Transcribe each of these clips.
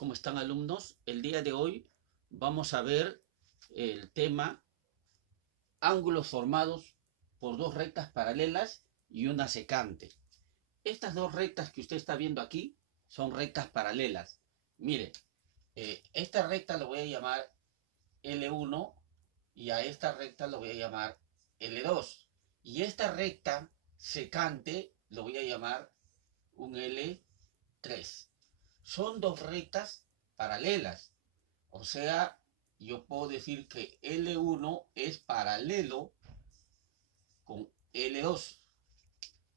¿Cómo están, alumnos? El día de hoy vamos a ver el tema ángulos formados por dos rectas paralelas y una secante. Estas dos rectas que usted está viendo aquí son rectas paralelas. Mire, esta recta lo voy a llamar L1 y a esta recta lo voy a llamar L2. Y esta recta secante lo voy a llamar un L3. Son dos rectas paralelas. O sea, yo puedo decir que L1 es paralelo con L2.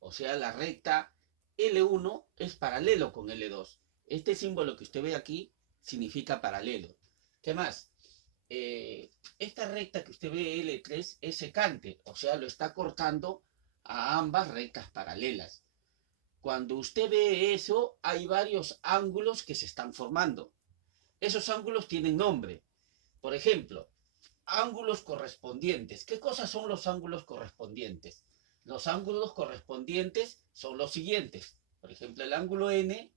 O sea, la recta L1 es paralelo con L2. Este símbolo que usted ve aquí significa paralelo. ¿Qué más? Esta recta que usted ve, L3, es secante. O sea, lo está cortando a ambas rectas paralelas. Cuando usted ve eso, hay varios ángulos que se están formando. Esos ángulos tienen nombre. Por ejemplo, ángulos correspondientes. ¿Qué cosas son los ángulos correspondientes? Los ángulos correspondientes son los siguientes. Por ejemplo, el ángulo N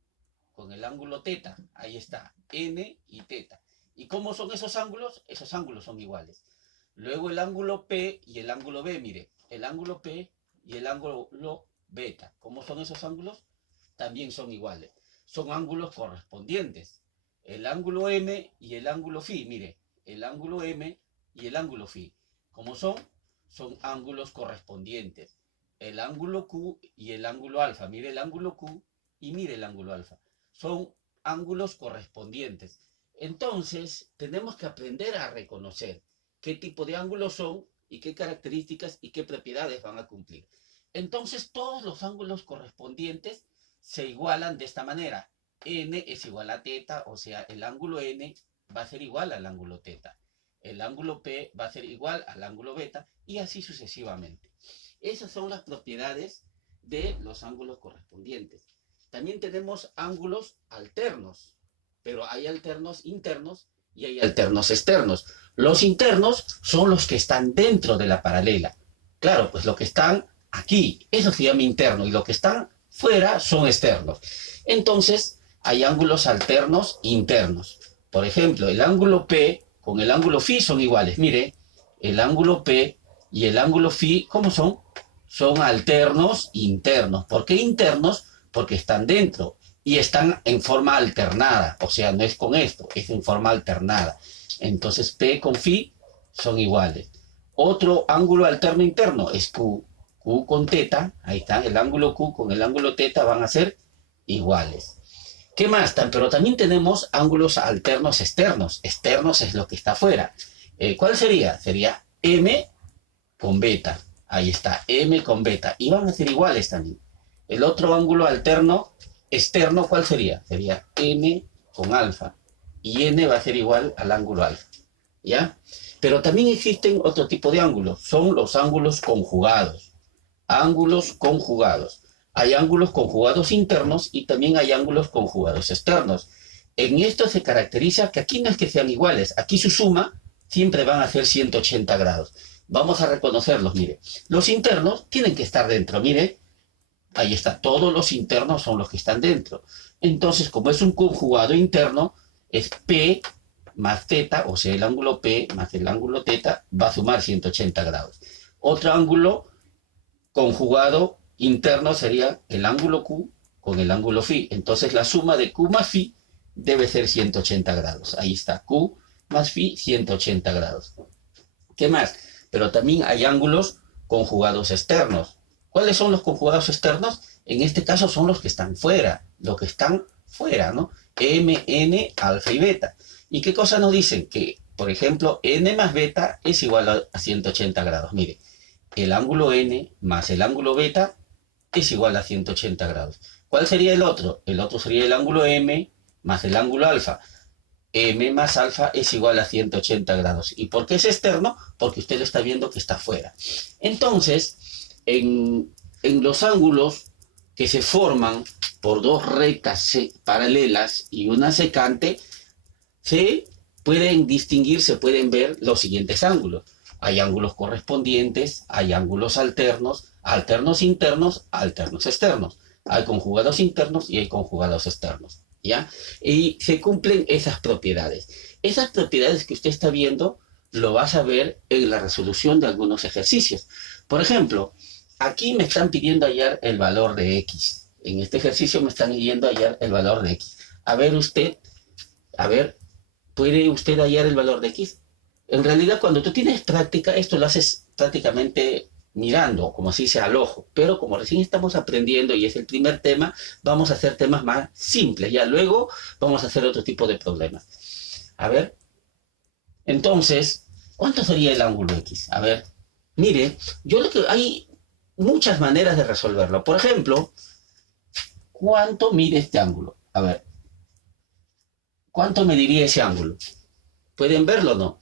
con el ángulo θ. Ahí está, N y θ. ¿Y cómo son esos ángulos? Esos ángulos son iguales. Luego el ángulo P y el ángulo B. Mire, el ángulo P y el ángulo beta. ¿Cómo son esos ángulos? También son iguales. Son ángulos correspondientes. El ángulo M y el ángulo φ. Mire, el ángulo M y el ángulo φ. ¿Cómo son? Son ángulos correspondientes. El ángulo Q y el ángulo alfa. Mire el ángulo Q y mire el ángulo alfa. Son ángulos correspondientes. Entonces, tenemos que aprender a reconocer qué tipo de ángulos son y qué características y qué propiedades van a cumplir. Entonces, todos los ángulos correspondientes se igualan de esta manera. N es igual a θ, o sea, el ángulo N va a ser igual al ángulo θ. El ángulo P va a ser igual al ángulo beta y así sucesivamente. Esas son las propiedades de los ángulos correspondientes. También tenemos ángulos alternos, pero hay alternos internos y hay alternos externos. Los internos son los que están dentro de la paralela. Claro, pues los que están aquí, eso se llama interno, y los que están fuera son externos. Entonces, hay ángulos alternos internos. Por ejemplo, el ángulo P con el ángulo φ son iguales. Mire, el ángulo P y el ángulo φ, ¿cómo son? Son alternos internos. ¿Por qué internos? Porque están dentro y están en forma alternada. O sea, no es con esto, es en forma alternada. Entonces, P con φ son iguales. Otro ángulo alterno interno es Q. Q con θ, ahí está, el ángulo Q con el ángulo θ van a ser iguales. ¿Qué más? Pero también tenemos ángulos alternos externos. Externos es lo que está afuera. ¿Cuál sería? Sería M con beta. Ahí está, M con beta. Y van a ser iguales también. El otro ángulo alterno externo, ¿cuál sería? Sería M con alfa. Y N va a ser igual al ángulo alfa. ¿Ya? Pero también existen otro tipo de ángulos. Son los ángulos conjugados. Ángulos conjugados. Hay ángulos conjugados internos y también hay ángulos conjugados externos. En esto se caracteriza que aquí no es que sean iguales. Aquí su suma siempre van a ser 180 grados. Vamos a reconocerlos, mire. Los internos tienen que estar dentro, mire. Ahí está, todos los internos son los que están dentro. Entonces, como es un conjugado interno, es P más θ, o sea, el ángulo P más el ángulo θ va a sumar 180 grados. Otro ángulo conjugado interno sería el ángulo Q con el ángulo φ. Entonces la suma de Q más φ debe ser 180 grados. Ahí está, Q más φ, 180 grados. ¿Qué más? Pero también hay ángulos conjugados externos. ¿Cuáles son los conjugados externos? En este caso son los que están fuera, los que están fuera, ¿no? M, N, alfa y beta. ¿Y qué cosa nos dicen? Que, por ejemplo, N más beta es igual a 180 grados. Mire, el ángulo N más el ángulo beta es igual a 180 grados. ¿Cuál sería el otro? El otro sería el ángulo M más el ángulo alfa. M más alfa es igual a 180 grados. ¿Y por qué es externo? Porque usted está viendo que está fuera. Entonces, en los ángulos que se forman por dos rectas paralelas y una secante, se pueden distinguir, se pueden ver los siguientes ángulos. Hay ángulos correspondientes, hay ángulos alternos, alternos internos, alternos externos. Hay conjugados internos y hay conjugados externos. ¿ya? Y se cumplen esas propiedades. Esas propiedades que usted está viendo lo vas a ver en la resolución de algunos ejercicios. Por ejemplo, aquí me están pidiendo hallar el valor de x. En este ejercicio me están pidiendo hallar el valor de x. A ver usted, ¿puede usted hallar el valor de x? En realidad, cuando tú tienes práctica, esto lo haces prácticamente mirando, como se dice, al ojo. Pero como recién estamos aprendiendo y es el primer tema, vamos a hacer temas más simples. Ya luego vamos a hacer otro tipo de problemas. A ver, entonces, ¿cuánto sería el ángulo X? A ver, mire, hay muchas maneras de resolverlo. Por ejemplo, ¿cuánto mide este ángulo? A ver, ¿cuánto mediría ese ángulo? ¿Pueden verlo o no?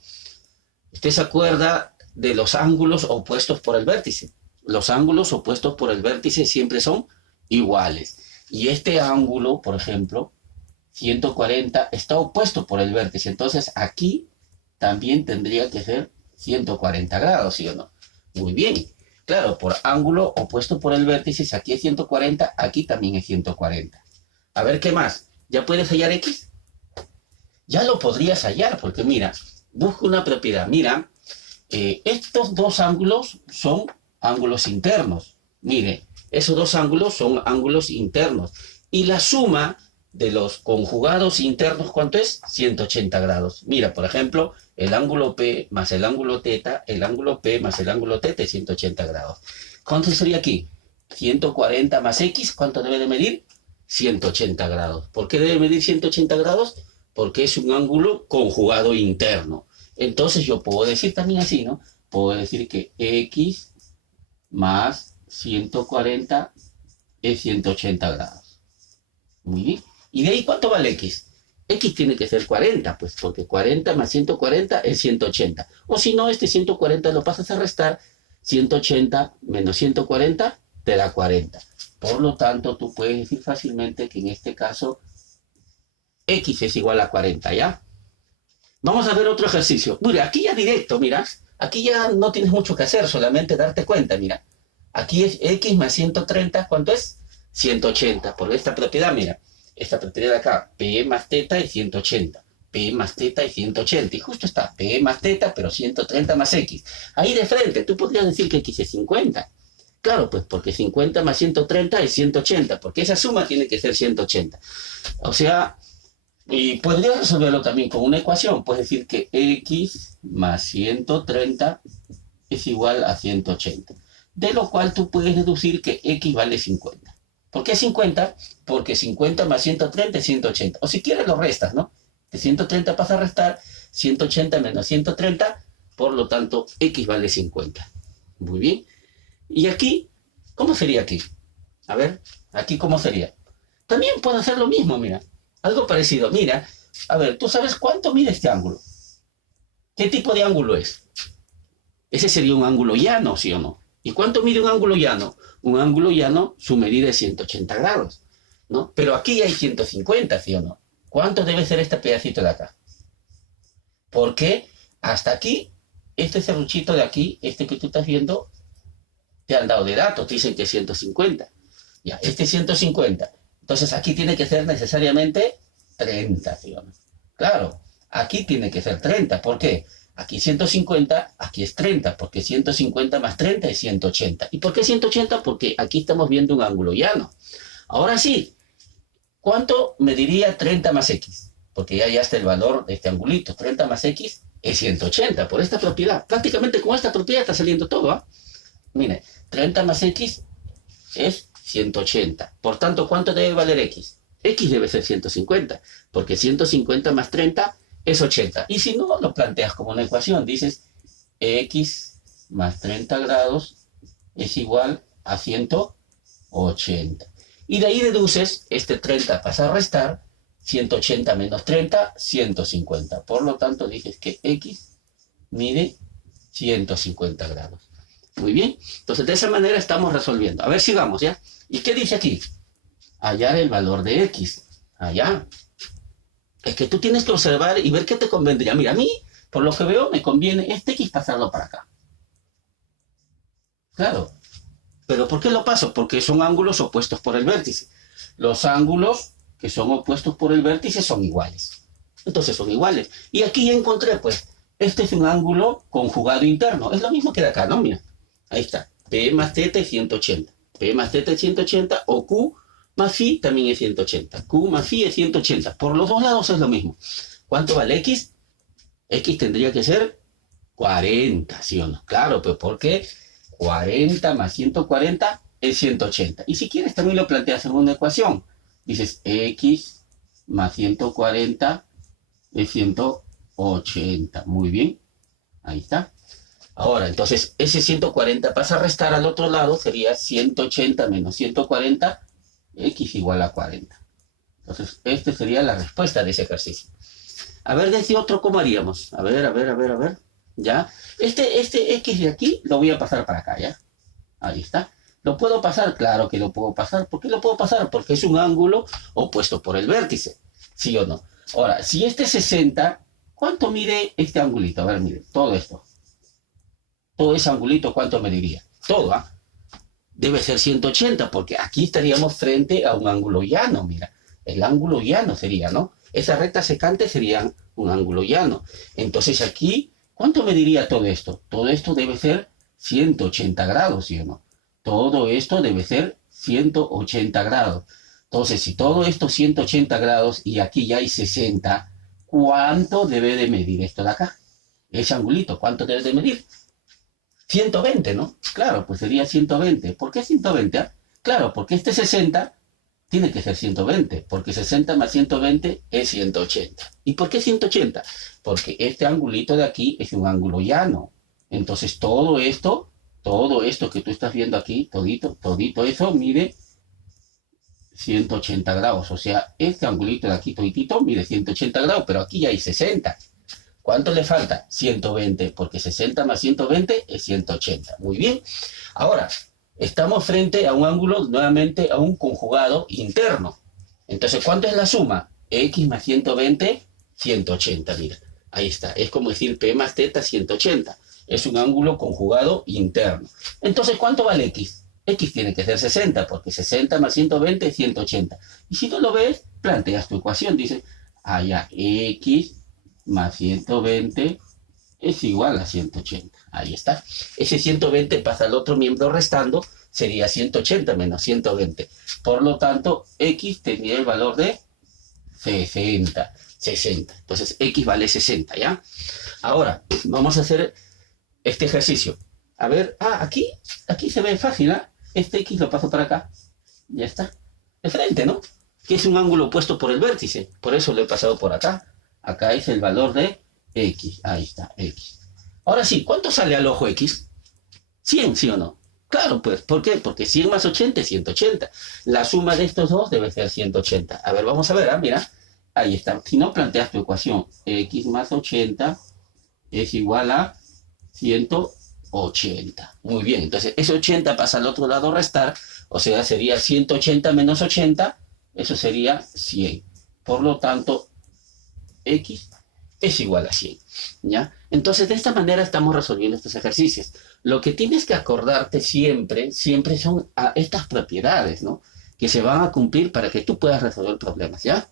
Usted se acuerda de los ángulos opuestos por el vértice. Los ángulos opuestos por el vértice siempre son iguales. Y este ángulo, por ejemplo, 140, está opuesto por el vértice. Entonces aquí también tendría que ser 140 grados, ¿sí o no? Muy bien. Claro, por ángulo opuesto por el vértice, si aquí es 140, aquí también es 140. A ver, ¿qué más? ¿Ya puedes hallar X? Ya lo podrías hallar, porque mira, busca una propiedad. Mira, estos dos ángulos son ángulos internos. Mire, esos dos ángulos son ángulos internos. Y la suma de los conjugados internos, ¿cuánto es? 180 grados. Mira, por ejemplo, el ángulo P más el ángulo teta, el ángulo P más el ángulo teta es 180 grados. ¿Cuánto sería aquí? 140 más X, ¿cuánto debe de medir? 180 grados. ¿Por qué debe medir 180 grados? Porque es un ángulo conjugado interno. Entonces yo puedo decir también así, ¿no? Puedo decir que X más 140 es 180 grados. Muy bien. ¿Y de ahí cuánto vale X? X tiene que ser 40, pues, porque 40 más 140 es 180. O si no, este 140 lo pasas a restar, 180 menos 140 te da 40. Por lo tanto, tú puedes decir fácilmente que en este caso X es igual a 40, ¿ya? Vamos a ver otro ejercicio. Mira, aquí ya directo, mira. Aquí ya no tienes mucho que hacer, solamente darte cuenta, mira. Aquí es X más 130, ¿cuánto es? 180, por esta propiedad, mira. Esta propiedad de acá, P más teta es 180. P más teta es 180. Y justo está, P más teta, pero 130 más X. Ahí de frente, tú podrías decir que X es 50. Claro, pues porque 50 más 130 es 180, porque esa suma tiene que ser 180. O sea, y podrías resolverlo también con una ecuación. Puedes decir que X más 130 es igual a 180. De lo cual tú puedes deducir que X vale 50. ¿Por qué 50? Porque 50 más 130 es 180. O si quieres lo restas, ¿no? De 130 pasa a restar, 180 menos 130, por lo tanto X vale 50. Muy bien. Y aquí, ¿cómo sería aquí? A ver, aquí ¿cómo sería? También puedo hacer lo mismo, mira. Algo parecido. Mira, a ver, ¿tú sabes cuánto mide este ángulo? ¿Qué tipo de ángulo es? Ese sería un ángulo llano, ¿sí o no? ¿Y cuánto mide un ángulo llano? Un ángulo llano, su medida es 180 grados, ¿no? Pero aquí hay 150, ¿sí o no? ¿Cuánto debe ser este pedacito de acá? Porque hasta aquí, este serruchito de aquí, este que tú estás viendo, te han dado de datos, te dicen que es 150. Ya, este es 150. Entonces aquí tiene que ser necesariamente 30, ¿sí o no? Claro, aquí tiene que ser 30. ¿Por qué? Aquí 150, aquí es 30, porque 150 más 30 es 180. ¿Y por qué 180? Porque aquí estamos viendo un ángulo llano. Ahora sí, ¿cuánto mediría 30 más X? Porque ya está el valor de este angulito. 30 más X es 180, por esta propiedad. Prácticamente con esta propiedad está saliendo todo, ¿ah? Mire, 30 más X es 180. Por tanto, ¿cuánto debe valer X? X debe ser 150, porque 150 más 30 es 80. Y si no, lo planteas como una ecuación. Dices, X más 30 grados es igual a 180. Y de ahí deduces, este 30 pasa a restar, 180 menos 30, 150. Por lo tanto, dices que X mide 150 grados. Muy bien. Entonces, de esa manera estamos resolviendo. A ver, sigamos, ¿ya? ¿Y qué dice aquí? Hallar el valor de X. Allá. Es que tú tienes que observar y ver qué te convendría. Mira, a mí, por lo que veo, me conviene este X pasarlo para acá. Claro. ¿Pero por qué lo paso? Porque son ángulos opuestos por el vértice. Los ángulos que son opuestos por el vértice son iguales. Entonces son iguales. Y aquí ya encontré, pues, este es un ángulo conjugado interno. Es lo mismo que de acá, ¿no? Mira, ahí está. P más θ es 180. P más θ es 180 o Q más phi también es 180. Q más phi es 180. Por los dos lados es lo mismo. ¿Cuánto vale X? X tendría que ser 40, ¿sí o no? Claro, pero ¿por qué? 40 más 140 es 180. Y si quieres también lo planteas en una ecuación. Dices X más 140 es 180. Muy bien. Ahí está. Ahora, entonces, ese 140 pasa a restar al otro lado, sería 180 menos 140, X igual a 40. Entonces, esta sería la respuesta de ese ejercicio. A ver, desde otro, ¿cómo haríamos? A ver. ¿Ya? Este X de aquí lo voy a pasar para acá, ¿ya? Ahí está. ¿Lo puedo pasar? Claro que lo puedo pasar. ¿Por qué lo puedo pasar? Porque es un ángulo opuesto por el vértice. ¿Sí o no? Ahora, si este es 60, ¿cuánto mide este angulito? A ver, mire, todo esto. Todo ese angulito, ¿cuánto mediría? Todo, ¿ah? Debe ser 180, porque aquí estaríamos frente a un ángulo llano, mira. El ángulo llano sería, ¿no? Esa recta secante sería un ángulo llano. Entonces aquí, ¿cuánto mediría todo esto? Todo esto debe ser 180 grados, ¿sí o no? Todo esto debe ser 180 grados. Entonces, si todo esto es 180 grados y aquí ya hay 60, ¿cuánto debe de medir esto de acá? Ese angulito, ¿cuánto debe de medir? 120, ¿no? Claro, pues sería 120. ¿Por qué 120? ¿Ah? Claro, porque este 60 tiene que ser 120, porque 60 más 120 es 180. ¿Y por qué 180? Porque este angulito de aquí es un ángulo llano. Entonces todo esto que tú estás viendo aquí, todito eso mide 180 grados. O sea, este angulito de aquí, toditito, mide 180 grados, pero aquí ya hay 60. ¿Cuánto le falta? 120, porque 60 más 120 es 180. Muy bien. Ahora, estamos frente a un ángulo, nuevamente a un conjugado interno. Entonces, ¿cuánto es la suma? X más 120, 180, mira. Ahí está. Es como decir P más θ, 180. Es un ángulo conjugado interno. Entonces, ¿cuánto vale X? X tiene que ser 60, porque 60 más 120 es 180. Y si no lo ves, planteas tu ecuación. Dices, ya, X más 120 es igual a 180. Ahí está. Ese 120 pasa al otro miembro restando, sería 180 menos 120. Por lo tanto, X tendría el valor de 60. Entonces, X vale 60, ¿ya? Ahora, vamos a hacer este ejercicio. A ver, aquí se ve fácil, ¿ah? Este X lo paso para acá. Ya está. De frente, ¿no? Que es un ángulo opuesto por el vértice. Por eso lo he pasado por acá. Acá es el valor de X. Ahí está, X. Ahora sí, ¿cuánto sale al ojo X? 100, ¿sí o no? Claro, pues, ¿por qué? Porque 100 más 80 es 180. La suma de estos dos debe ser 180. A ver, vamos a ver, mira. Ahí está. Si no planteas tu ecuación, X más 80 es igual a 180. Muy bien, entonces ese 80 pasa al otro lado a restar, o sea, sería 180 menos 80, eso sería 100. Por lo tanto, X es igual a 100, ¿ya? Entonces, de esta manera estamos resolviendo estos ejercicios. Lo que tienes que acordarte siempre son estas propiedades, ¿no? Que se van a cumplir para que tú puedas resolver problemas, ¿ya?